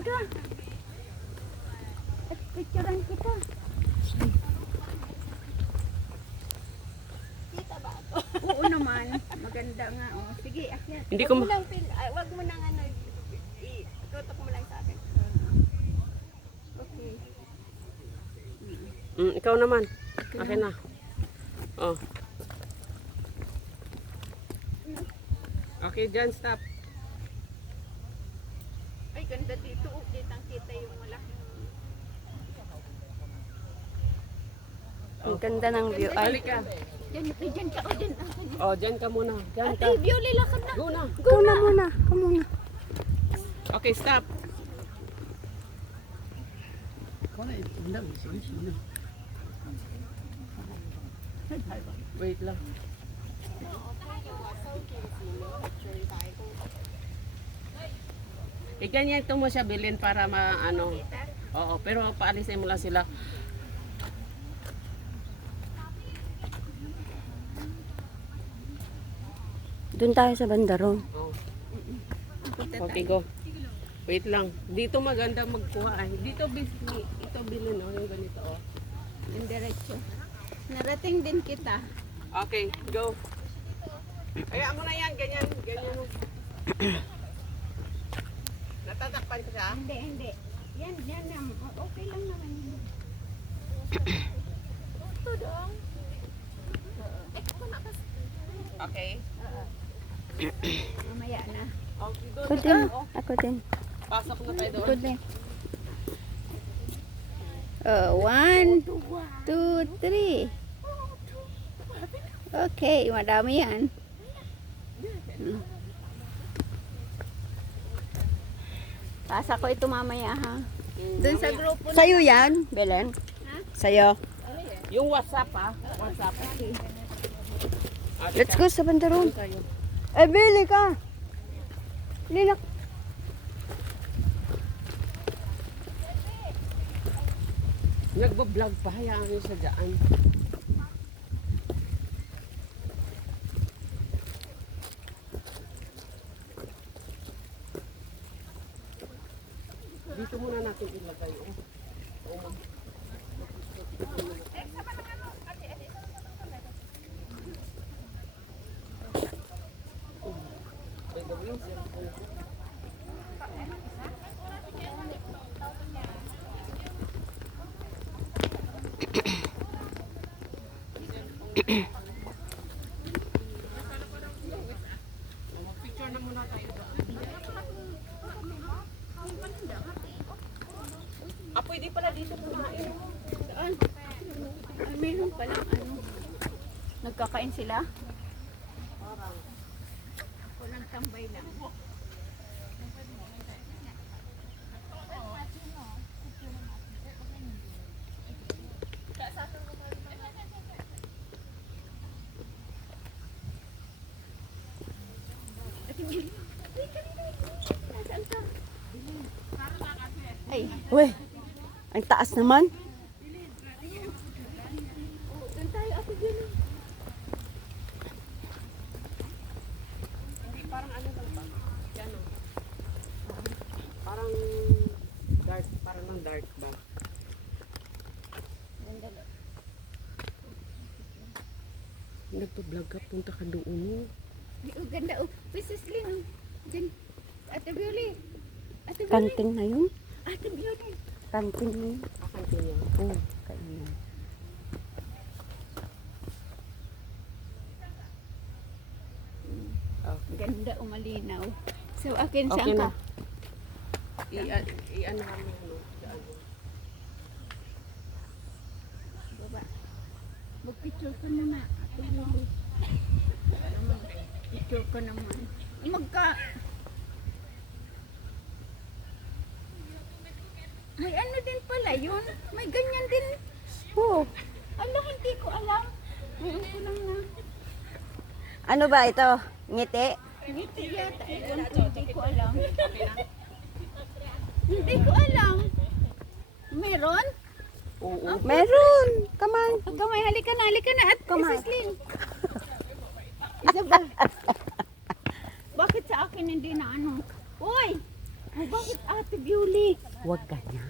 ka. At picturean kita. Kita ba ako? Oo naman. Maganda nga. Oh. Sige, akyat. Hindi ko Wag mo nang ano. Tutok mo lang sa akin. Okay. Ikaw naman. Akin na. Oh. Okay, dyan, stop. Ay, ganda dito. Kitang-kita yung malaking... Ang ganda ng view. Ay, Balik ka. Diyan ka. O, diyan. Oh, dyan ka muna. Dyan ka. Ate, Violi, lakad na. Go na. go na muna. Go muna. Okay, stop. Wait lang. Ganyan ito mo siya bilhin para ano. Oo, pero paalisin mo lang sila. Doon tayo sa bandarong. Oh. Okay, go. Wait lang. Dito maganda magkuha. Dito ito bilhin oh, yung ganito oh. Yung diretso. Narating din kita. Okay, go. Kaya mo na yan, ganyan. Oh. Natatakpan ko siya? Hindi. Yan. Okay lang naman yun. Ito dong. Okay. Mamaya na. Okay, go. Ako din. Ako din. Pasok na tayo Ako doon. din. 1, 2, 3. Okay, madami yan. Pasa ko ito mamaya ha. Doon sa grupo na. Sa'yo yan, Belen? Sa'yo. Yung WhatsApp WhatsApp. Let's go sa bandarong. Kayo. Eh, bili ka. Lilak. Nagbablog pa, hayaan nyo sa daan. Dito muna natin ilagay. Picture na muna tayo. Pwede pala dito kumain. Saan? Ay, meron palang ano. Nagkakain sila? Ako nagtambay lang. Ay, Uy, ang taas naman. doon tayo ako dyan. Parang ano lang ba? Yan o. Parang dark ba? Nagpa-vlog ka, punta ka doon. Ang ganda. Oh, Mrs. Lynn. Oh. Dyan. Ate Violi. Ate Violi. Kantin na yun. Ate Violi. Kantin na yun. Akanto niya. Oo, kainan. Ganda umalinaw. So, akin Okay saan na. ka? I-ano kami ano. Baba. Mag-picture ka muna. Ate Violi. Picture ka naman. May ano din pala yun. May ganyan din. Oo. Ala, hindi ko alam. Ngayon ko lang na. Ano ba ito? Ngiti? Ngiti yata. Ewan ko, hindi ko alam. Hindi ko alam. Meron? Oo. Meron. Come on. Kamay, halika na. At Come on. Mrs. Lynn. Isabel. Bakit sa akin hindi na ano? Uy! Oh, bakit Ate Violi? Huwag ganyan.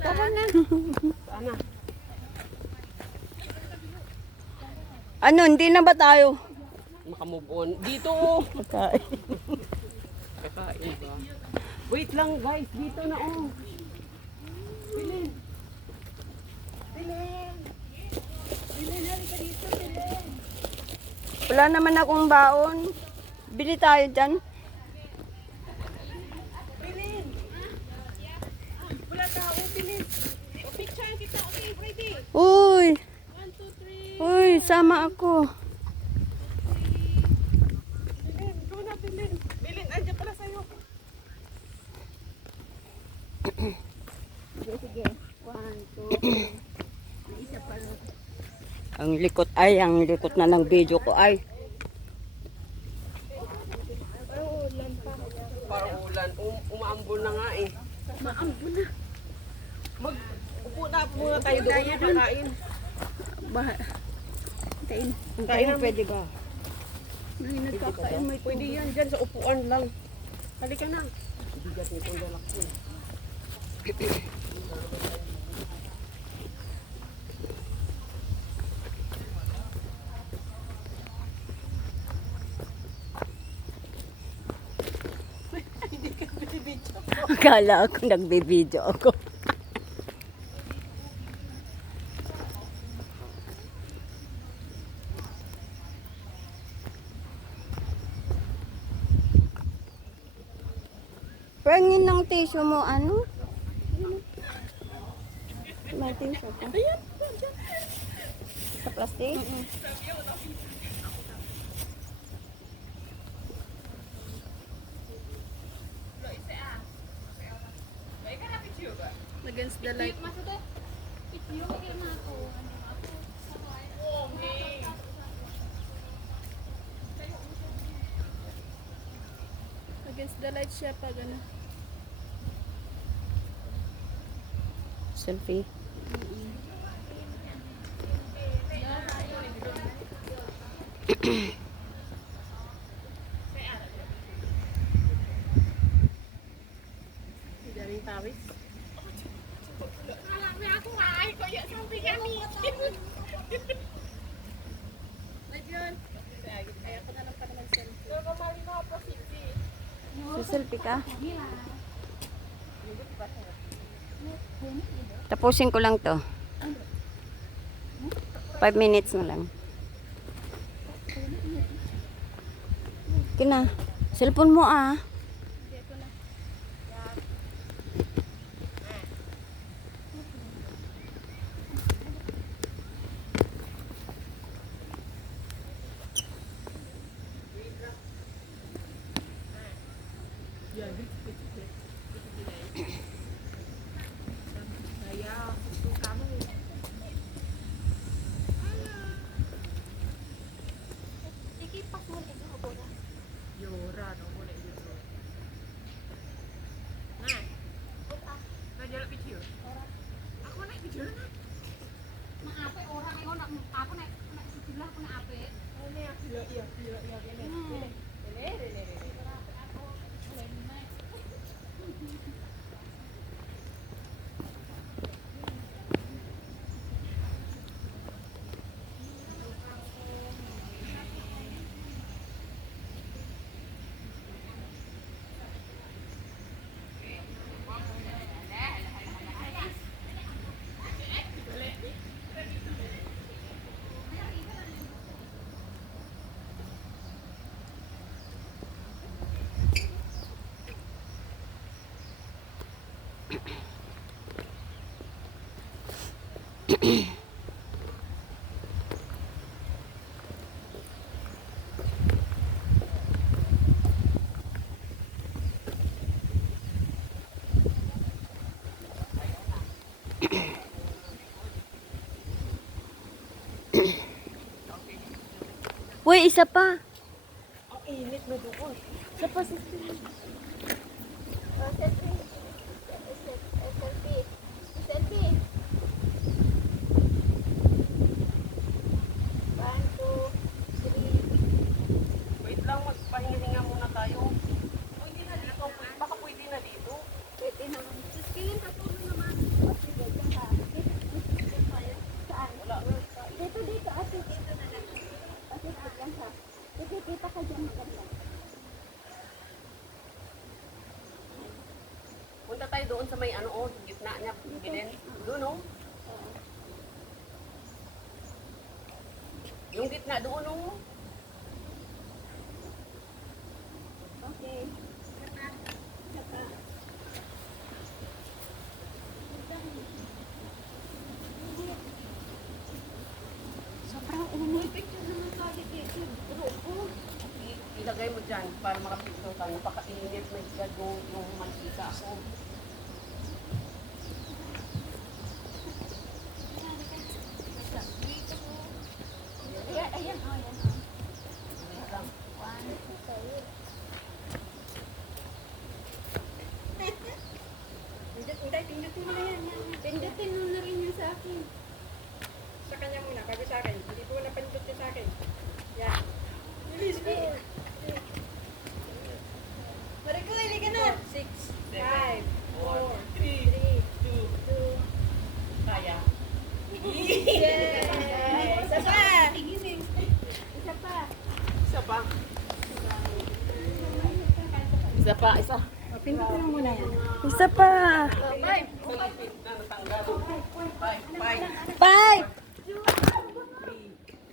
Tara na. Sana. Ano, hindi na ba tayo? Makamove on. Dito oh. Pagkain. Kakain ba? Wait lang guys. Dito na oh. Bilin. Bilin. Bilin, halika dito, Bilin. Wala naman akong baon. Bili tayo dyan. Bilin. Wala tao, Bilin. O, picture kita. Okay, ready? Uy! 1, 2, 3. Uy, sama ako. Bilin, go na, Bilin. Bilin, andyan pala sa'yo. Sige. 1, 2, isa pa lang. Ang likot na ng video ko ay. Parang ulan. Umaambon na nga eh. Maambon na. Upo na muna tayo doon. Kakain. Kain. Kain na pwede ba? Nung nagkakain may Pwede yan dyan sa upuan lang. Halika na. Bigat nitong dalak ko. Akala ako nagbe-video ako. Pengin ng tissue mo, ano? May tissue ka? Sa plastic? against the light. Against the light siya pag ano. Selfie. Galing tawis. Selfie ka? Tapusin ko lang to. 5 minutes na lang. Kina, cellphone mo ah. Uy, isa pa. Ang init na doon. Sa pasit. Selfie. 1, 2, doon sa may ano, oh, gitna niya, bilin. Doon, oh. Yung gitna doon, oh. Okay. Sobrang umay. Picture naman kali dito. Grupo. Ilagay mo dyan para makapicture ka. Napakainit, may gagong yung mantika ako. Ayan, ayan, oh, ayan, oh. Wait lang. One, two. Pindutin mo na yan. Pindutin mo na rin yun sa akin. Sa kanya muna, bago sa akin. Hindi ko na pindutin sa akin. Yan. Bilis ko. Mariko, hindi ka na. 6, 5, 4, 3, 2, Kaya. Yes! Isa pa! Isa pa. Isa pa. Isa pa, isa. Pindutin mo muna yan. Isa pa! Oh, bye. Malapit na natanggal. 5, 5, 5! 3,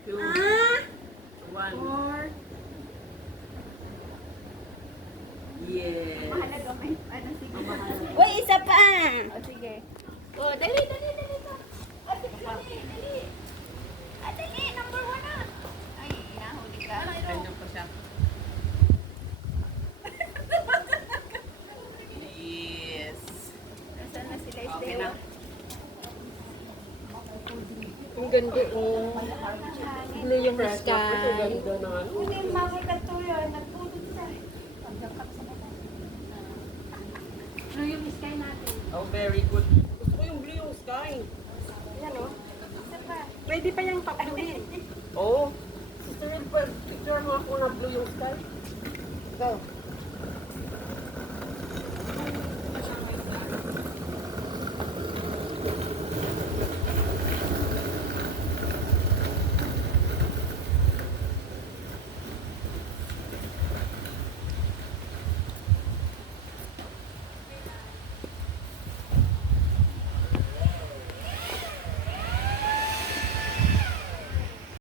2, 1. 4. Yes. Mahalaga may, ano, sige. Uy, isa pa! O, sige. O, dali, dali, dali ka. Ate, dali, dali. Ah, dali, number 1 na. Ay, nahuli ka. Ganyan pa siya. Yes. Nasaan na sila? Okay na. Ang ganda oh. Blue yung Fresh na fresh. Ang sky. ganda na ano. Hindi, makikat to yun. Nagpulot sa. Blue yung sky natin. Oh, very good. Gusto ko yung blue yung sky. Yan oh. Isa pa. Pwede pa yung papluhin. Oh. Gusto rin pa picture mo ako na blue yung sky. Go.